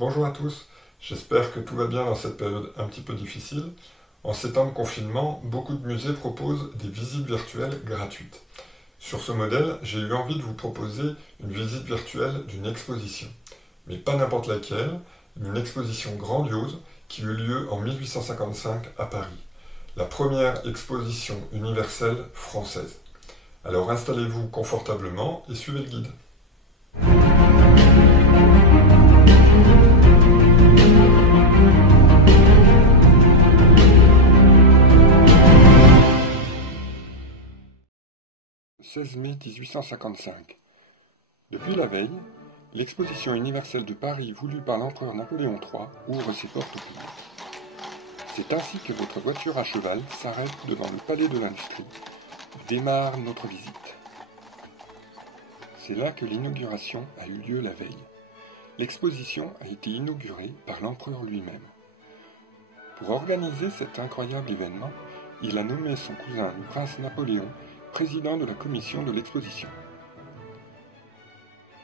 Bonjour à tous, j'espère que tout va bien dans cette période un petit peu difficile. En ces temps de confinement, beaucoup de musées proposent des visites virtuelles gratuites. Sur ce modèle, j'ai eu envie de vous proposer une visite virtuelle d'une exposition. Mais pas n'importe laquelle, une exposition grandiose qui eut lieu en 1855 à Paris. La première exposition universelle française. Alors installez-vous confortablement et suivez le guide. 16 mai 1855. Depuis la veille, l'exposition universelle de Paris voulue par l'empereur Napoléon III ouvre ses portes au public. C'est ainsi que votre voiture à cheval s'arrête devant le Palais de l'Industrie. Démarre notre visite. C'est là que l'inauguration a eu lieu la veille. L'exposition a été inaugurée par l'empereur lui-même. Pour organiser cet incroyable événement, il a nommé son cousin, le prince Napoléon, président de la commission de l'exposition.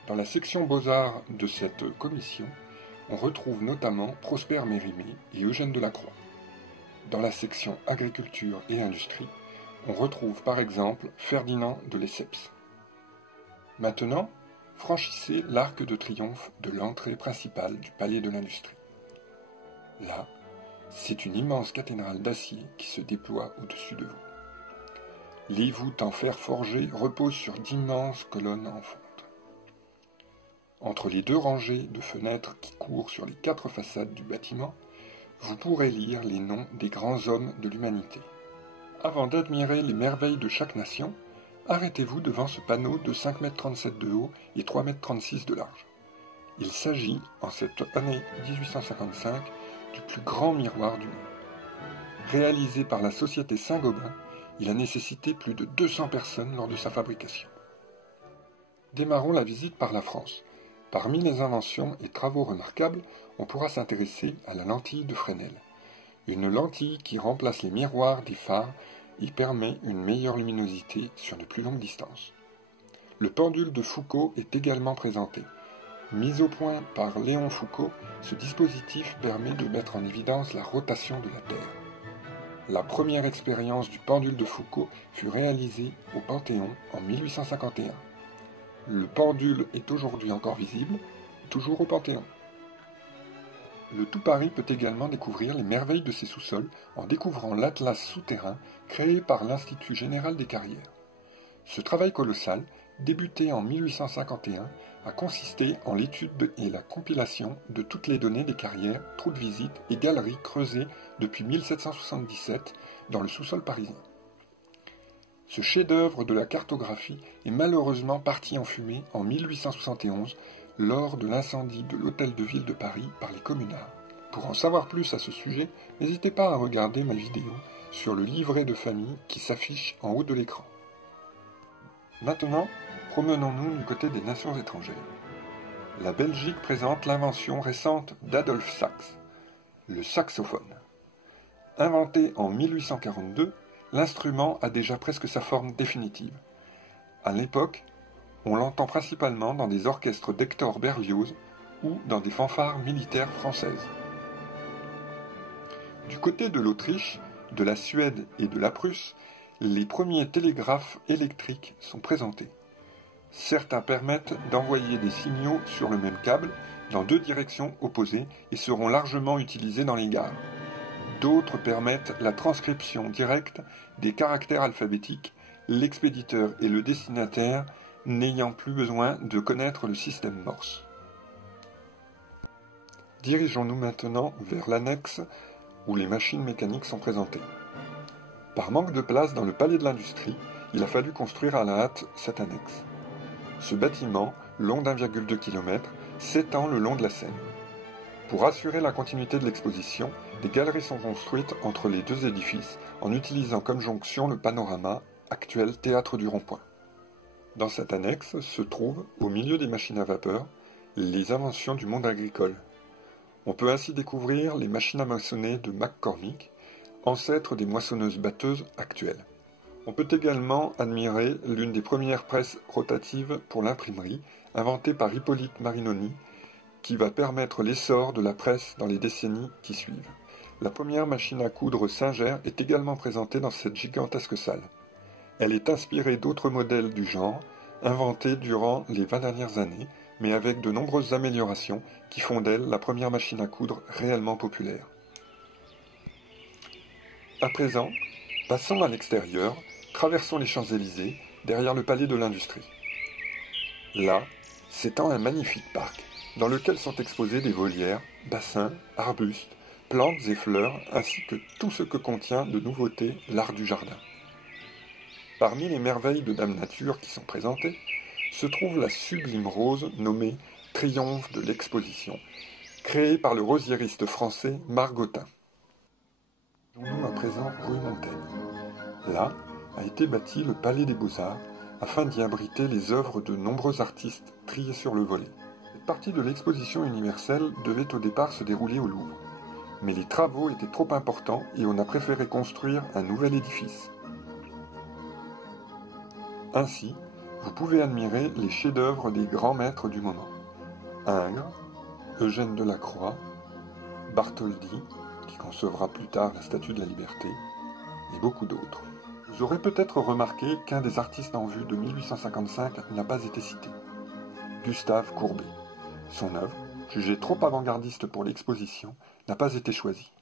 Dans la section Beaux-Arts de cette commission, on retrouve notamment Prosper Mérimée et Eugène Delacroix. Dans la section Agriculture et Industrie, on retrouve par exemple Ferdinand de Lesseps. Maintenant, franchissez l'arc de triomphe de l'entrée principale du Palais de l'Industrie. Là, c'est une immense cathédrale d'acier qui se déploie au-dessus de vous. Les voûtes en fer forgé reposent sur d'immenses colonnes en fonte. Entre les deux rangées de fenêtres qui courent sur les 4 façades du bâtiment, vous pourrez lire les noms des grands hommes de l'humanité. Avant d'admirer les merveilles de chaque nation, arrêtez-vous devant ce panneau de 5,37 m de haut et 3,36 m de large. Il s'agit, en cette année 1855, du plus grand miroir du monde. Réalisé par la Société Saint-Gobain, il a nécessité plus de 200 personnes lors de sa fabrication. Démarrons la visite par la France. Parmi les inventions et travaux remarquables, on pourra s'intéresser à la lentille de Fresnel. Une lentille qui remplace les miroirs des phares et permet une meilleure luminosité sur de plus longues distances. Le pendule de Foucault est également présenté. Mis au point par Léon Foucault, ce dispositif permet de mettre en évidence la rotation de la Terre. La première expérience du pendule de Foucault fut réalisée au Panthéon en 1851. Le pendule est aujourd'hui encore visible, toujours au Panthéon. Le tout Paris peut également découvrir les merveilles de ses sous-sols en découvrant l'atlas souterrain créé par l'Institut général des carrières. Ce travail colossal, débuté en 1851, a consisté en l'étude et la compilation de toutes les données des carrières, trous de visite et galeries creusées depuis 1777 dans le sous-sol parisien. Ce chef-d'œuvre de la cartographie est malheureusement parti en fumée en 1871 lors de l'incendie de l'hôtel de ville de Paris par les communards. Pour en savoir plus à ce sujet, n'hésitez pas à regarder ma vidéo sur le livret de famille qui s'affiche en haut de l'écran. Maintenant, promenons-nous du côté des nations étrangères. La Belgique présente l'invention récente d'Adolphe Sax, le saxophone. Inventé en 1842, l'instrument a déjà presque sa forme définitive. À l'époque, on l'entend principalement dans des orchestres d'Hector Berlioz ou dans des fanfares militaires françaises. Du côté de l'Autriche, de la Suède et de la Prusse, les premiers télégraphes électriques sont présentés. Certains permettent d'envoyer des signaux sur le même câble dans 2 directions opposées et seront largement utilisés dans les gares. D'autres permettent la transcription directe des caractères alphabétiques, l'expéditeur et le destinataire n'ayant plus besoin de connaître le système Morse. Dirigeons-nous maintenant vers l'annexe où les machines mécaniques sont présentées. Par manque de place dans le Palais de l'Industrie, il a fallu construire à la hâte cette annexe. Ce bâtiment, long d'1,2 km, s'étend le long de la Seine. Pour assurer la continuité de l'exposition, des galeries sont construites entre les 2 édifices en utilisant comme jonction le panorama, actuel théâtre du Rond-Point. Dans cette annexe se trouvent, au milieu des machines à vapeur, les inventions du monde agricole. On peut ainsi découvrir les machines à moissonner de McCormick, ancêtres des moissonneuses-batteuses actuelles. On peut également admirer l'une des premières presses rotatives pour l'imprimerie, inventée par Hippolyte Marinoni, qui va permettre l'essor de la presse dans les décennies qui suivent. La première machine à coudre Singer est également présentée dans cette gigantesque salle. Elle est inspirée d'autres modèles du genre, inventés durant les 20 dernières années, mais avec de nombreuses améliorations qui font d'elle la première machine à coudre réellement populaire. À présent, passons à l'extérieur, traversons les Champs-Élysées, derrière le Palais de l'Industrie. Là, s'étend un magnifique parc, dans lequel sont exposés des volières, bassins, arbustes, plantes et fleurs, ainsi que tout ce que contient de nouveautés l'art du jardin. Parmi les merveilles de Dame Nature qui sont présentées, se trouve la sublime rose nommée Triomphe de l'exposition, créée par le rosiériste français Margottin. Nous à présent rue Montaigne. Là a été bâti le Palais des Beaux-Arts afin d'y abriter les œuvres de nombreux artistes triés sur le volet. Cette partie de l'exposition universelle devait au départ se dérouler au Louvre, mais les travaux étaient trop importants et on a préféré construire un nouvel édifice. Ainsi, vous pouvez admirer les chefs-d'œuvre des grands maîtres du moment. Ingres, Eugène Delacroix, Bartholdi, qui concevra plus tard la Statue de la Liberté, et beaucoup d'autres. Vous aurez peut-être remarqué qu'un des artistes en vue de 1855 n'a pas été cité. Gustave Courbet. Son œuvre, jugée trop avant-gardiste pour l'exposition, n'a pas été choisie.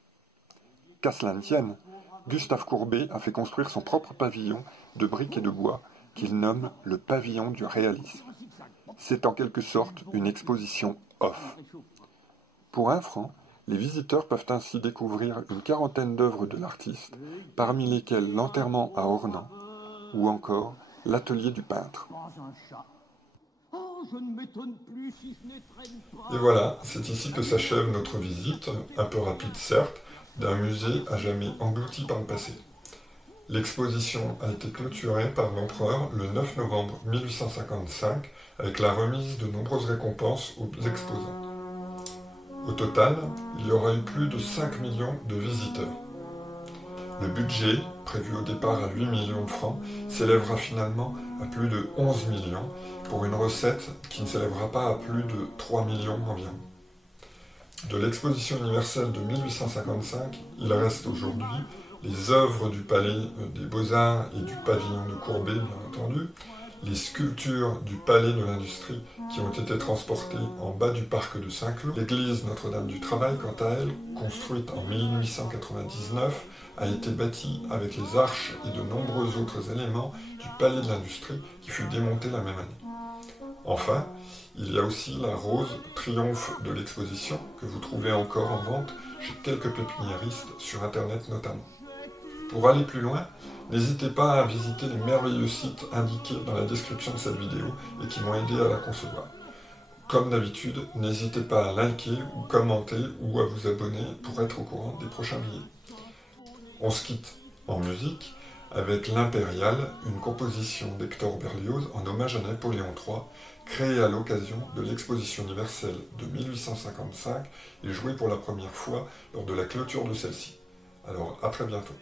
Qu'à cela ne tienne, Gustave Courbet a fait construire son propre pavillon de briques et de bois qu'il nomme le pavillon du réalisme. C'est en quelque sorte une exposition off. Pour 1 franc, les visiteurs peuvent ainsi découvrir une quarantaine d'œuvres de l'artiste, parmi lesquelles l'enterrement à Ornans, ou encore l'atelier du peintre. Et voilà, c'est ici que s'achève notre visite, un peu rapide certes, d'un musée à jamais englouti par le passé. L'exposition a été clôturée par l'empereur le 9 novembre 1855 avec la remise de nombreuses récompenses aux exposants. Au total, il y aura eu plus de 5 millions de visiteurs. Le budget, prévu au départ à 8 millions de francs, s'élèvera finalement à plus de 11 millions pour une recette qui ne s'élèvera pas à plus de 3 millions environ. De l'exposition universelle de 1855, il reste aujourd'hui les œuvres du Palais des Beaux-Arts et du pavillon de Courbet, bien entendu, les sculptures du Palais de l'Industrie qui ont été transportées en bas du parc de Saint-Cloud. L'église Notre-Dame du Travail, quant à elle, construite en 1899, a été bâtie avec les arches et de nombreux autres éléments du Palais de l'Industrie qui fut démonté la même année. Enfin, il y a aussi la rose Triomphe de l'exposition que vous trouvez encore en vente chez quelques pépiniéristes sur internet notamment. Pour aller plus loin, n'hésitez pas à visiter les merveilleux sites indiqués dans la description de cette vidéo et qui m'ont aidé à la concevoir. Comme d'habitude, n'hésitez pas à liker ou commenter ou à vous abonner pour être au courant des prochains billets. On se quitte en musique avec l'Impériale, une composition d'Hector Berlioz en hommage à Napoléon III, créée à l'occasion de l'exposition universelle de 1855 et jouée pour la première fois lors de la clôture de celle-ci. Alors à très bientôt.